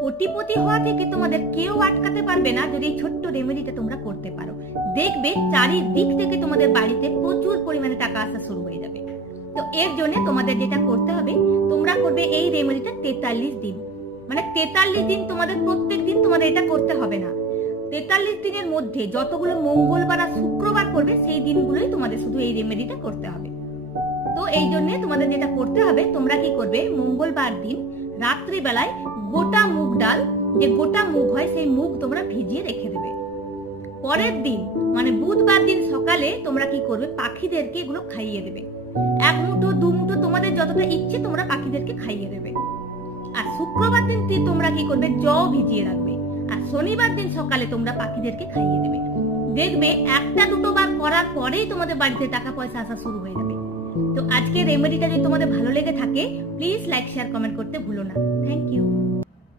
কোটিপতি হওয়া থেকে তোমাদের কেউ আটকাতে পারবে না যদি এই ছোট্ট রেমেডিটা তোমরা করতে পারো। দেখবে চারিদিক থেকে তোমাদের বাড়িতে প্রচুর পরিমাণে টাকা আসা শুরু হয়ে যাবে। তো এর জন্য তোমাদের যেটা করতে হবে, তোমরা করবে এই রেমেডিটা 43 দিন, মানে 43 দিন তোমাদের প্রত্যেক দিন তোমাদের এটা করতে হবে না। 43 দিনের মধ্যে যতগুলো মঙ্গলবার আর শুক্রবার করবে সেই দিনগুলোই তোমাদের শুধু এই রেমেডিটা করতে হবে। তো এই জন্য তোমাদের যেটা করতে হবে, তোমরা কি করবে, মঙ্গলবার দিন রাত্রি বেলায় গোটা মুগ ডাল, যে গোটা মুগ হয় সেই মুগ তোমরা ভিজিয়ে রেখে দেবে। পরের দিন মানে বুধবার দিন সকালে তোমরা কি করবে, পাখিদেরকে এগুলো খাইয়ে দেবে। 1 মুঠো 2 মুঠো তোমাদের যতটা ইচ্ছে তোমরা পাখিদেরকে খাইয়ে দেবে। আর শুক্রবার দিন তোমরা কি করবে, জও ভিজিয়ে রাখবে। আর শনিবার দিন সকালে তোমরা পাখিদেরকে খাইয়ে দেবে। দেখবে 1-2 বার করার পরেই তোমাদের বাড়িতে টাকা পয়সা আসা শুরু হয়ে যাবে। তো আজকে রেমেডিটা যদি তোমাদের ভালো লেগে থাকে, প্লিজ লাইক শেয়ার কমেন্ট করতে ভুলো না। Thank you.